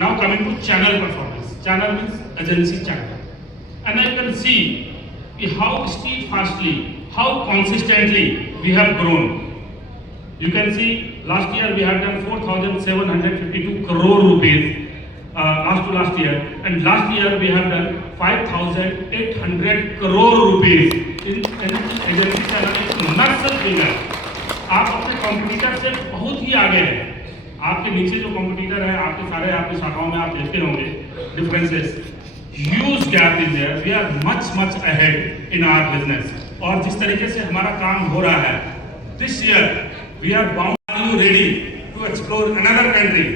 Now coming to channel performance. Channel means agency channel. And I can see how steadfastly, how consistently we have grown. You can see last year we have done 4,752 crore rupees last year, and last year we have done 5,800 crore rupees in agency channel. It's massive figure. आप अपने कॉम्पिटिटर से बहुत ही आगे हैं. आपके नीचे जो कॉम्पिटिटर है, आपके सारे आपकी शाखाओं में आप देखते होंगे differences. Huge gap in there. We are much ahead in our business. और जिस तरीके से हमारा काम हो रहा है, this year we are bound. Are you ready to explore another country?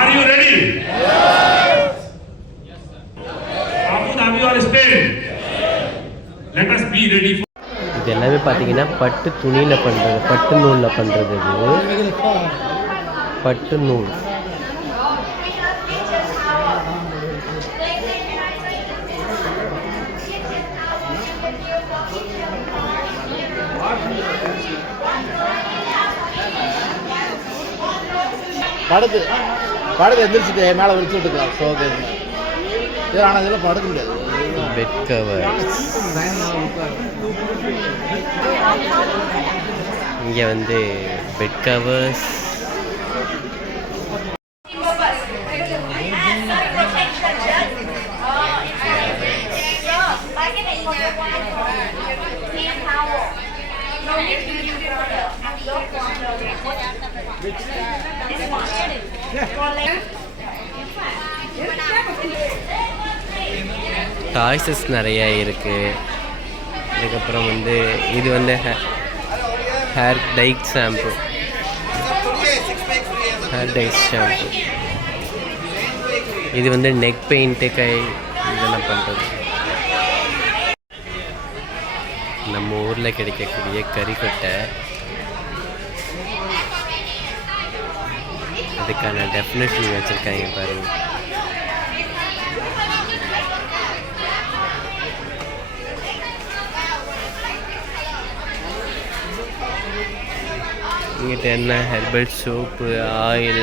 Are you ready? Yes. Abu Dhabi or Spain? Let us be ready for. இது எல்லாமே பார்த்தீங்கன்னா பட்டு துணியில் பண்ணுறது, பட்டு நூலில் பண்ணுறது. இது பட்டு நூல். படுத்து எந்திரிச்சிட்டு மேலே விரிச்சு விட்டுக்கலாம். ஸோ இது ஆனால் இதெல்லாம் படுக்க முடியாது. Bed cover. இங்கே வந்து பெட் கவர்ஸ், டாய்ஸஸ் நிறையா இருக்குது. அதுக்கப்புறம் வந்து இது வந்து ஹேர் டைக் ஷாம்பு, ஹேர் டைக் ஷாம்பு. இது வந்து நெக் பெயிண்ட்டு, கை இதெல்லாம் பண்ணுறது. நம்ம ஊரில் கிடைக்கக்கூடிய கறிக்கொட்டை, அதுக்கான டெஃபினேஷன் வச்சுருக்காங்க பாருங்கள். இங்கிட்ட என்ன ஹெர்பல் சோப்பு, ஆயில்,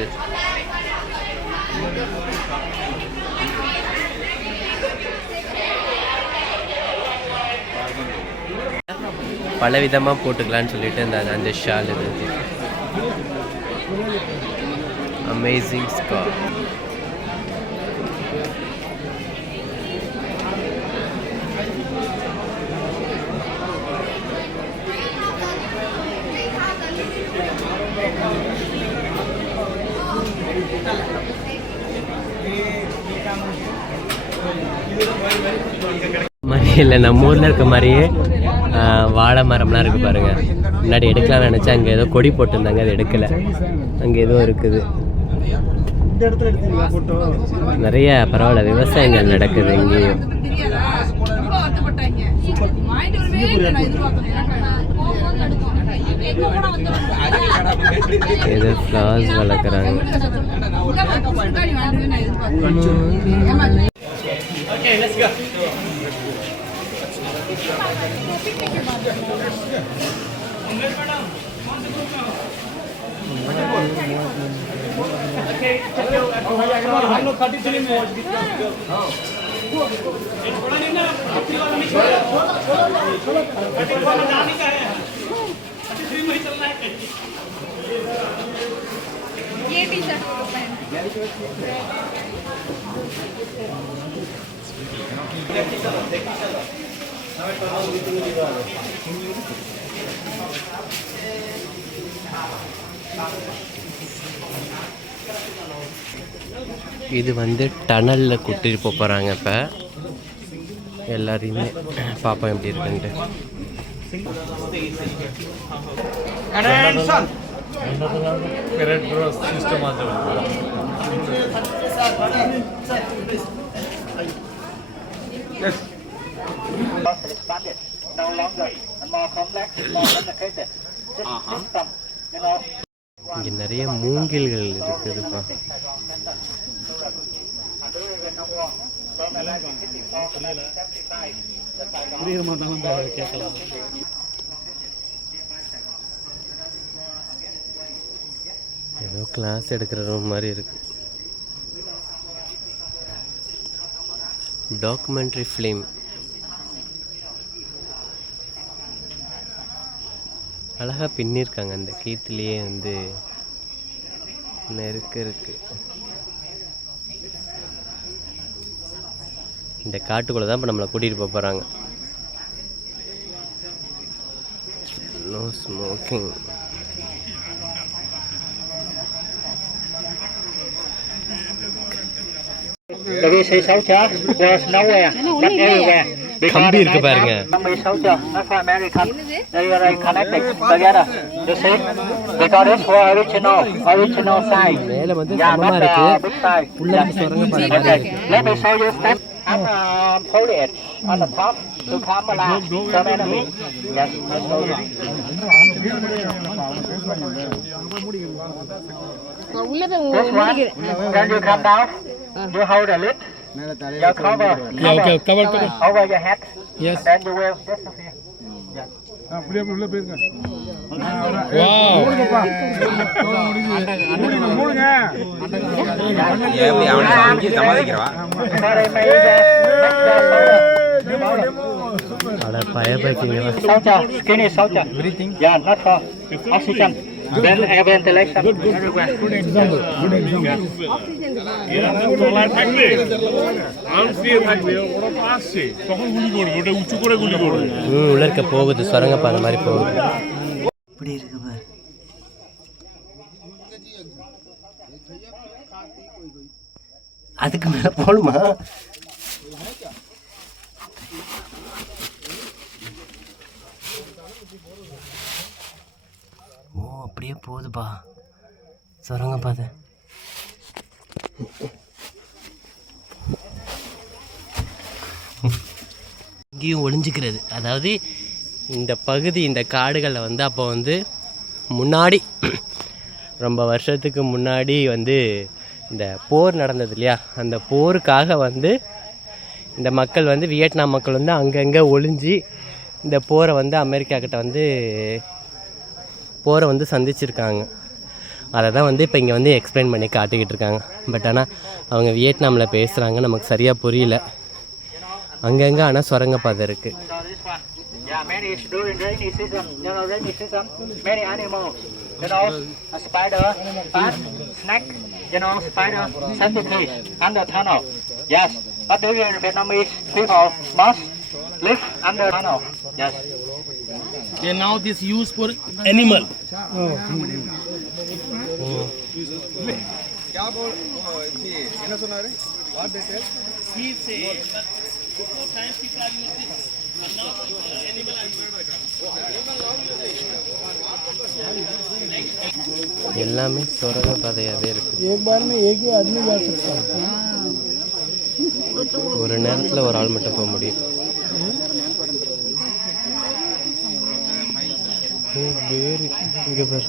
பல விதமாக போட்டுக்கலான்னு சொல்லிட்டு அந்த ஷால் இது அமேசிங் ஸ்கார். இல்லை, நம்ம ஊரில் இருக்க மாதிரியே வாழை மரம்லாம் இருக்குது பாருங்கள். முன்னாடி எடுக்கலாம்னு நினச்சா அங்கே ஏதோ கொடி போட்டிருந்தாங்க, அது எடுக்கலை. அங்கே ஏதோ இருக்குது. நிறைய பரவாயில்ல, விவசாயங்கள் நடக்குது இங்கேயும். ஏதோ ஃப்ளவர்ஸ் வளர்க்குறாங்க. Okay, let's go. हम लोग 33 में ये टी शर्ट पहन இது வந்து டனலில் கூட்டிட்டு போகிறாங்க. இப்போ எல்லாரையுமே பார்ப்போம் எப்படி இருக்குன்ட்டு. இங்கே நிறைய மூங்கில்கள் இருக்குதுப்பா. புரியுற மாட்டாலும் கேட்கலாம். ஏதோ கிளாஸ் எடுக்கிற ரூம் மாதிரி இருக்கு. டாக்குமெண்ட்ரி ஃபிலிம் அழகாக பின்னிருக்காங்க. அந்த கீத்துலேயே வந்து நெருக்க இருக்கு. இந்த காட்டுக்குள்ளே தான் இப்போ நம்மளை கூட்டிகிட்டு போக போகிறாங்க. No smoking. கம்பி இருக்கு பாருங்க. மேல வந்து சமமா இருக்கு. உள்ள சுரங்க பாருங்க. foliage on the top to camouflage from enemy. Yes, this one, when you come down, you hold the lid, you cover over your head, yes. And then you will disappear. Yes. Skinny soldier. Yeah, not for oxygen. Then air ventilation. Good example. உள்ள இருக்க போகுது சுரங்கப்பாதை மாதிரி போகுது. இப்படி இருக்கு பாரு. அதுக்கு மேல போகணுமா? ஓ அப்படியே போகுதுப்பா சுரங்கப்பாதை. இங்கேயும் ஒளிஞ்சிக்கிறது. அதாவது இந்த பகுதி இந்த காடுகளில் வந்து அப்போ வந்து முன்னாடி ரொம்ப வருஷத்துக்கு முன்னாடி வந்து இந்த போர் நடந்தது இல்லையா, அந்த போருக்காக வந்து இந்த மக்கள் வந்து வியட்நாம் மக்கள் வந்து அங்கங்கே ஒளிஞ்சு இந்த போரை வந்து அமெரிக்கா கிட்ட வந்து போரை வந்து சந்திச்சிருக்காங்க. அதை தான் வந்து இப்போ இங்கே வந்து எக்ஸ்பிளைன் பண்ணி காட்டிக்கிட்டு இருக்காங்க. பட் ஆனால் அவங்க வியட்நாமில் பேசுகிறாங்க, நமக்கு சரியாக புரியல. அங்கங்கே ஆனால் சுரங்கப்பாதை இருக்குது. Yeah, many during rainy season, rainy season, many animals, a spider, bat, snake, spider, centipede, under tunnel. Yes, but during Vietnamese people must live under tunnel. Yes. And now this used for animal. என்ன சொன்னாரு? What they said? He said that before times people are used this. And now animal are எல்லாமே சுரங்கப்பாதையாகவே இருக்குது. ஒரு நேரத்தில் ஒரு ஆள் மட்டும் போக முடியும். வேறு இங்கே பாரு,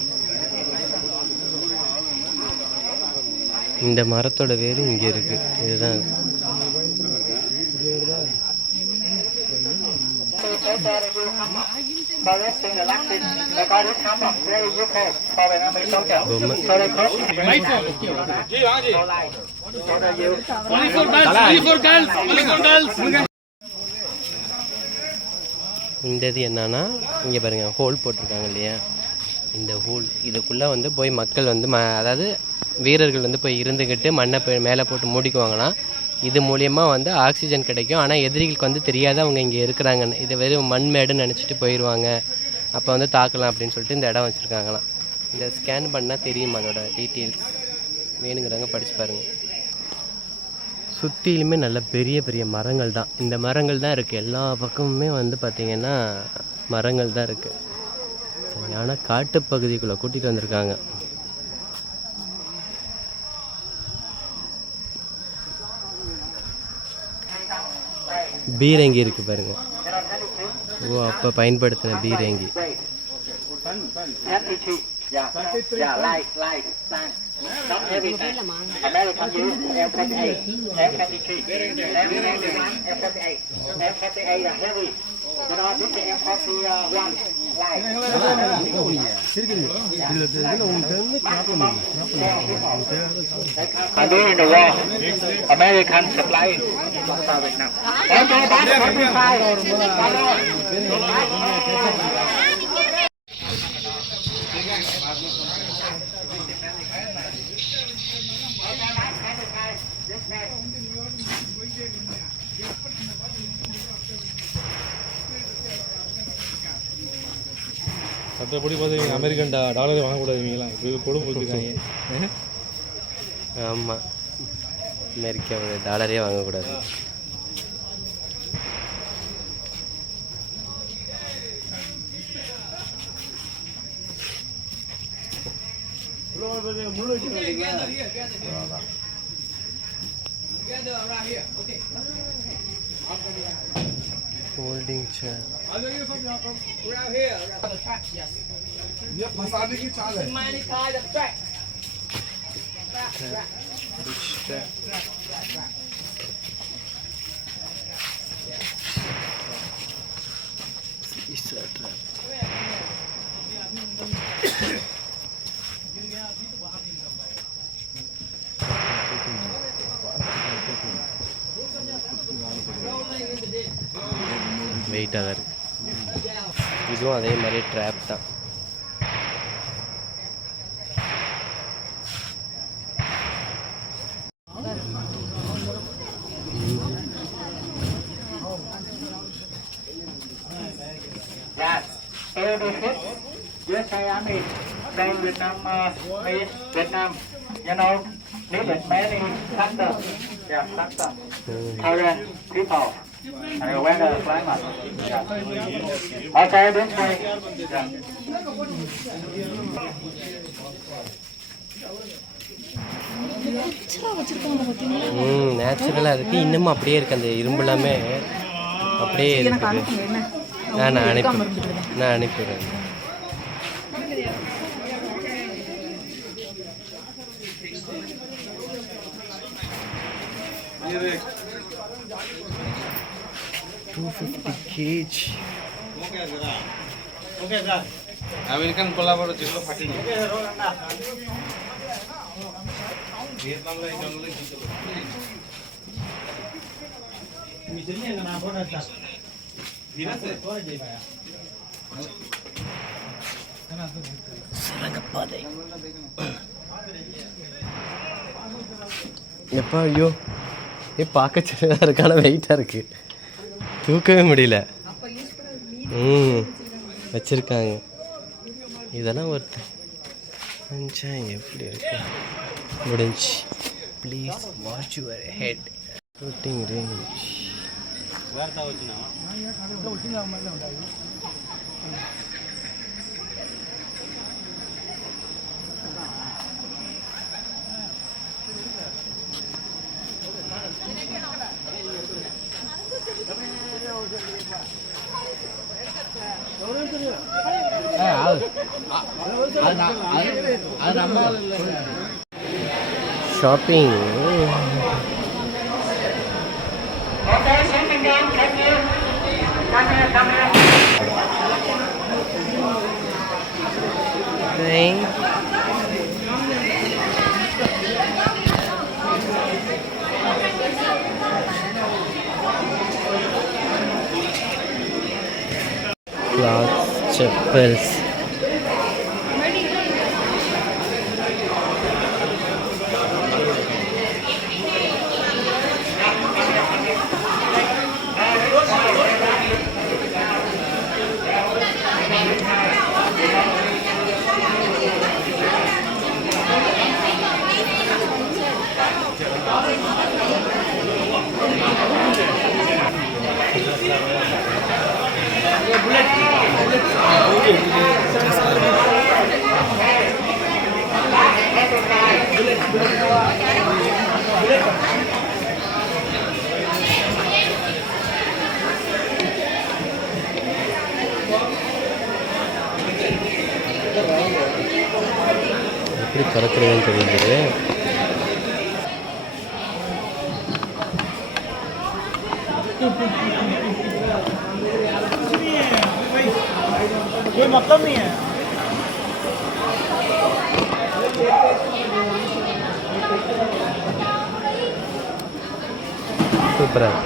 இந்த மரத்தோட வேறு இங்கே இருக்கு. இதுதான் இந்த இது என்னன்னா, இங்கே பாருங்கள் ஹோல் போட்டிருக்காங்க இல்லையா, இந்த ஹோல் இதுக்குள்ளே வந்து போய் மக்கள் வந்து அதாவது வீரர்கள் வந்து போய் இருந்துக்கிட்டு மண்ணை மேலே போட்டு மூடிக்குவாங்களாம். இது மூலியமாக வந்து ஆக்சிஜன் கிடைக்கும். ஆனால் எதிரிகளுக்கு வந்து தெரியாது அவங்க இங்கே இருக்கிறாங்கன்னு. இது வெறும் மண்மேடுன்னு நினச்சிட்டு போயிடுவாங்க. அப்போ வந்து தாக்கலாம் அப்படின்னு சொல்லிட்டு இந்த இடம் வச்சுருக்காங்களாம். இந்த ஸ்கேன் பண்ணால் தெரியும் அதோட டீட்டெயில்ஸ். வேணுங்கிறவங்க படித்து பாருங்கள். சுற்றிலுமே நல்ல பெரிய பெரிய மரங்கள் தான். இந்த மரங்கள் தான் இருக்குது எல்லா பக்கமுமே வந்து பார்த்திங்கன்னா மரங்கள் தான் இருக்குது. ஆனால் காட்டுப்பகுதிக்குள்ளே கூட்டிகிட்டு வந்திருக்காங்க. பீரங்கி இருக்குது பாருங்கள். ஓ அப்போ பயன்படுத்தின பீரங்கி. Not every time. American use M38, M23, M91, M38. M38 are heavy. This is M41. And during the war, American supply vào Việt Nam. Okay, that's 45. சட்டப்படி பார்த்தீங்கன்னா அமெரிக்கன் டாலரே வாங்கக்கூடாதுங்களா இப்படி கொடு போட்டுருக்காங்க. ஆமாம், அமெரிக்காவோட டாலரே வாங்கக்கூடாது. Folding chair. It's a trap. வெயிட்டாக தான் இருக்குது. இதுவும் அதே மாதிரி ட்ராப் தான். Yes, I am in Vietnam, Vietnam, you know, needed many factors, yeah, factors, current people, and weather, climate, yeah. Okay, this way, yeah. நேச்சுரலாக இருக்குது. இன்னமும் அப்படியே இருக்குது. அந்த இரும்பு எல்லாமே அப்படியே இருக்குது. நான் அனுப்பிடுறேன். $250 kg. আমেরিকান কলাবার যেগুলো ফাটিনি ভিয়েতনামে এই জঙ্গলে কি ছিল মিশনে না পড়াটা ধীরেছে তোরে যাই ভাই சுரங்கப்பாதை. எப்பா ஐயோ, பார்க்க சின்னதாக இருக்கு, ஆனால் வெயிட்டாக இருக்குது, தூக்கவே முடியல. வச்சுருக்காங்க. இதெல்லாம் ஒருத்தன் எப்படி இருக்கு முடிஞ்சு. Please watch your head. Shooting range shopping. Okay, sitting down, thank you. Come here. Clothes, chappals. எப்படி திறக்கிறதுன்னு தெரியுது. சூப்பராக